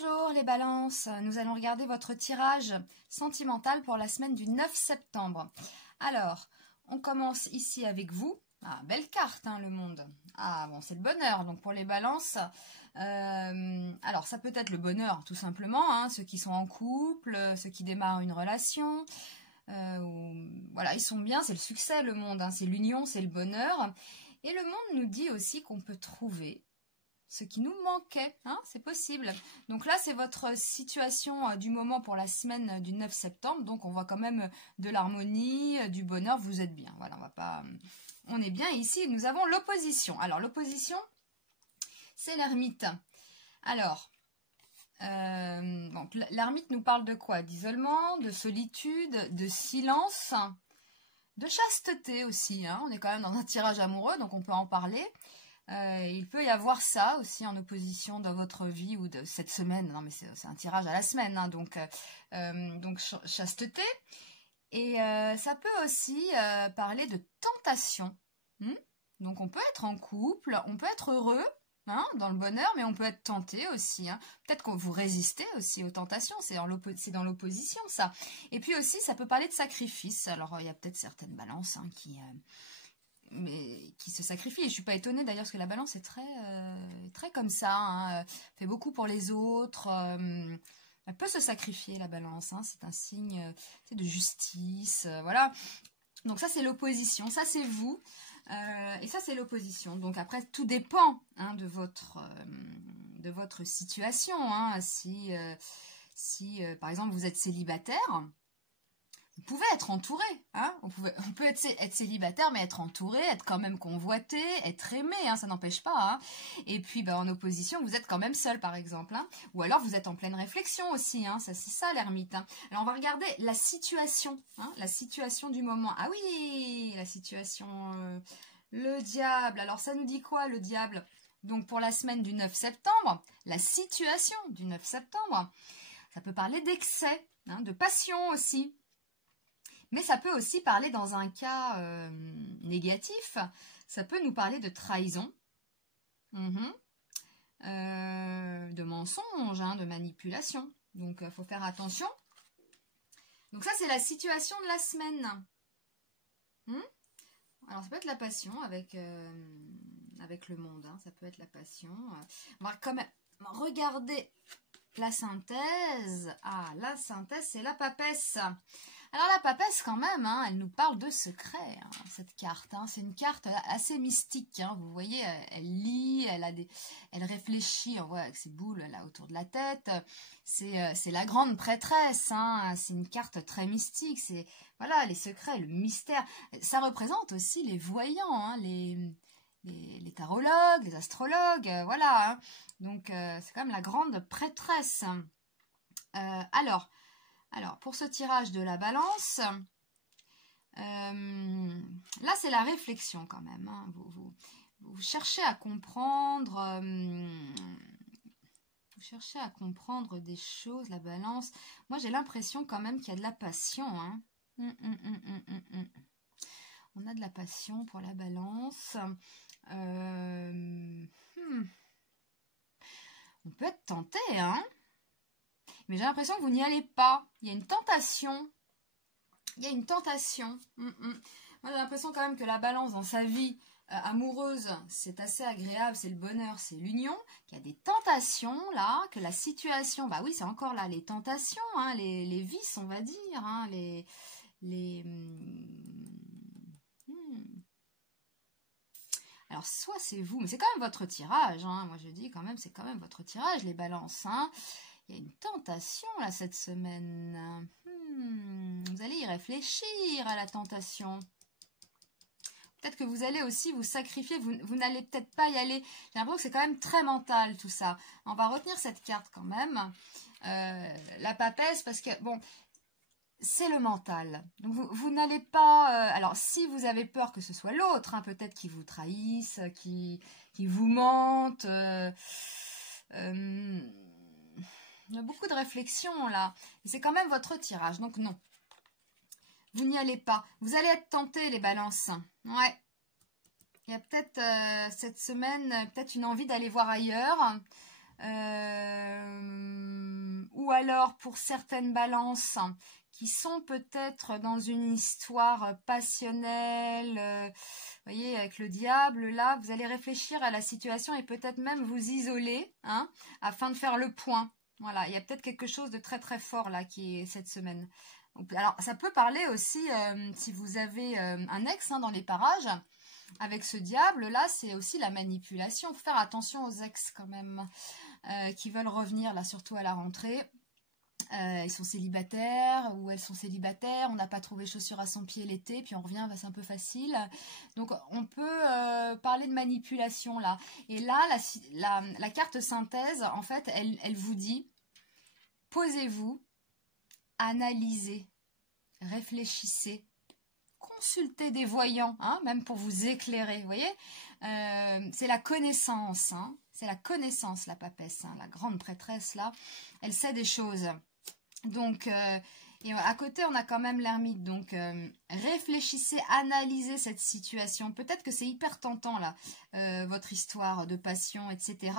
Bonjour les balances, nous allons regarder votre tirage sentimental pour la semaine du 9 septembre. Alors, on commence ici avec vous. Ah, belle carte, hein, le monde. Ah, bon, c'est le bonheur. Donc, pour les balances, alors, ça peut être le bonheur, tout simplement. Hein, ceux qui sont en couple, ceux qui démarrent une relation. Voilà, ils sont bien, c'est le succès, le monde. Hein, c'est l'union, c'est le bonheur. Et le monde nous dit aussi qu'on peut trouver ce qui nous manquait, hein, c'est possible. Donc là, c'est votre situation du moment pour la semaine du 9 septembre. Donc, on voit quand même de l'harmonie, du bonheur. Vous êtes bien. Voilà, on est bien ici. Nous avons l'opposition. Alors, l'opposition, c'est l'ermite. Alors, l'ermite nous parle de quoi? D'isolement, de solitude, de silence, de chasteté aussi. Hein. On est quand même dans un tirage amoureux, donc on peut en parler. Il peut y avoir ça aussi en opposition dans votre vie ou de cette semaine. Non, mais c'est un tirage à la semaine, hein, donc chasteté. Et ça peut aussi parler de tentation. Donc on peut être en couple, on peut être heureux, hein, dans le bonheur, mais on peut être tenté aussi. Hein. Peut-être que vous résistez aussi aux tentations, c'est dans l'opposition ça. Et puis aussi, ça peut parler de sacrifice. Alors il y a peut-être certaines balances hein, qui se sacrifie. Et je suis pas étonnée d'ailleurs parce que la balance est très comme ça, hein, fait beaucoup pour les autres. Elle peut se sacrifier la balance, hein, c'est un signe de justice, voilà. Donc ça c'est l'opposition, ça c'est vous, et ça c'est l'opposition. Donc après tout dépend hein, de votre situation. Hein. Si par exemple vous êtes célibataire, vous pouvez être entouré, hein. On peut être célibataire, mais être entouré, être quand même convoité, être aimé, hein, ça n'empêche pas. Hein. Et puis, en opposition, vous êtes quand même seul, par exemple. Hein. Ou alors, vous êtes en pleine réflexion aussi. Hein. C'est ça, l'ermite. Hein. Alors, on va regarder la situation. Hein, la situation du moment. Ah oui, la situation... le diable. Alors, ça nous dit quoi, le diable? Donc, pour la semaine du 9 septembre, la situation du 9 septembre, ça peut parler d'excès, hein, de passion aussi. Mais ça peut aussi parler dans un cas négatif, ça peut nous parler de trahison, de mensonge, hein, de manipulation. Donc, il faut faire attention. Donc ça, c'est la situation de la semaine. Alors, ça peut être la passion avec le monde. Hein, ça peut être la passion. On va quand même regarder la synthèse. Ah, la synthèse, c'est la papesse. Alors la papesse quand même, hein, elle nous parle de secrets, hein, cette carte. Hein. C'est une carte assez mystique. Hein. Vous voyez, elle lit, elle réfléchit. On voit avec ses boules là autour de la tête. C'est la grande prêtresse. Hein. C'est une carte très mystique. C'est voilà les secrets, le mystère. Ça représente aussi les voyants, hein, les tarologues, les astrologues. Voilà. Hein. Donc c'est quand même la grande prêtresse. Alors, pour ce tirage de la balance, là, c'est la réflexion quand même. Hein. Vous cherchez à comprendre... vous cherchez à comprendre des choses, la balance. Moi, j'ai l'impression quand même qu'il y a de la passion. Hein. On a de la passion pour la balance. On peut être tenté, hein. Mais j'ai l'impression que vous n'y allez pas. Il y a une tentation. Il y a une tentation. Moi, j'ai l'impression quand même que la balance dans sa vie amoureuse, c'est assez agréable, c'est le bonheur, c'est l'union. Qu'il y a des tentations, là, que la situation... Bah oui, c'est encore là, les tentations, hein, les vices, on va dire. Hein, Alors, soit c'est vous, mais c'est quand même votre tirage. Hein, moi, je dis quand même, c'est quand même votre tirage, les balances. Hein. Il y a une tentation, là, cette semaine. Vous allez y réfléchir à la tentation. Peut-être que vous allez aussi vous sacrifier. Vous n'allez peut-être pas y aller. J'ai l'impression que c'est quand même très mental, tout ça. On va retenir cette carte quand même. La papesse, parce que, bon... C'est le mental. Donc vous n'allez pas... alors si vous avez peur que ce soit l'autre, hein, peut-être qui vous trahisse, qui vous mente. Il y a beaucoup de réflexions là. C'est quand même votre tirage. Donc non. Vous n'y allez pas. Vous allez être tenté les balances. Ouais. Il y a peut-être cette semaine, peut-être une envie d'aller voir ailleurs. alors pour certaines balances qui sont peut-être dans une histoire passionnelle, vous voyez, avec le diable, là, vous allez réfléchir à la situation et peut-être même vous isoler, hein, afin de faire le point. Voilà, il y a peut-être quelque chose de très très fort là qui est cette semaine. Alors, ça peut parler aussi, si vous avez un ex hein, dans les parages, avec ce diable, là, c'est aussi la manipulation. Il faut faire attention aux ex quand même, qui veulent revenir, là, surtout à la rentrée. Ils sont célibataires ou elles sont célibataires, on n'a pas trouvé chaussures à son pied l'été, puis on revient, bah, c'est un peu facile. Donc on peut parler de manipulation là. Et là, la carte synthèse, en fait, elle vous dit, posez-vous, analysez, réfléchissez, consultez des voyants, hein, même pour vous éclairer, vous voyez. C'est la connaissance, hein, c'est la connaissance, la papesse, hein, la grande prêtresse là, elle sait des choses. Donc, et à côté, on a quand même l'ermite. Donc, réfléchissez, analysez cette situation. Peut-être que c'est hyper tentant, là, votre histoire de passion, etc.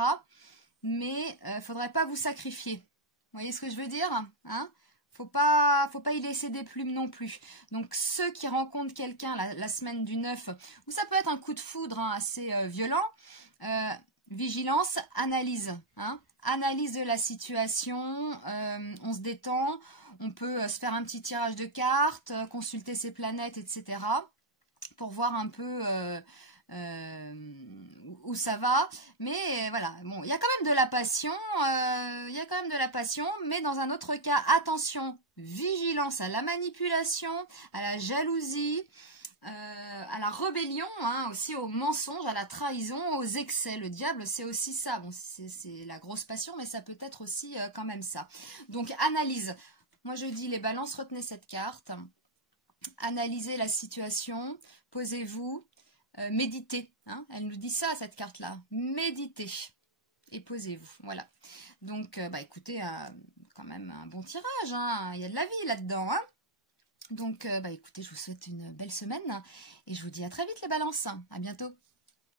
Mais il faudrait pas vous sacrifier. Vous voyez ce que je veux dire, hein? Faut pas y laisser des plumes non plus. Donc, ceux qui rencontrent quelqu'un la semaine du 9, ou ça peut être un coup de foudre hein, assez violent, vigilance, analyse, hein? Analyse de la situation, on se détend, on peut se faire un petit tirage de cartes, consulter ses planètes, etc. pour voir un peu où ça va. Mais voilà, bon, il y a quand même de la passion, mais dans un autre cas, attention, vigilance à la manipulation, à la jalousie, à la rébellion, hein, aussi au mensonge, à la trahison, aux excès. Le diable, c'est aussi ça. Bon, c'est la grosse passion, mais ça peut être aussi quand même ça. Donc, analyse. Moi, je dis, les balances, retenez cette carte. Analysez la situation. Posez-vous. Méditez. Hein, elle nous dit ça, cette carte-là. Méditez. Et posez-vous. Voilà. Donc, bah, écoutez, quand même un bon tirage. Hein. Il y a de la vie là-dedans, hein. Donc, bah écoutez, je vous souhaite une belle semaine et je vous dis à très vite les balances. À bientôt.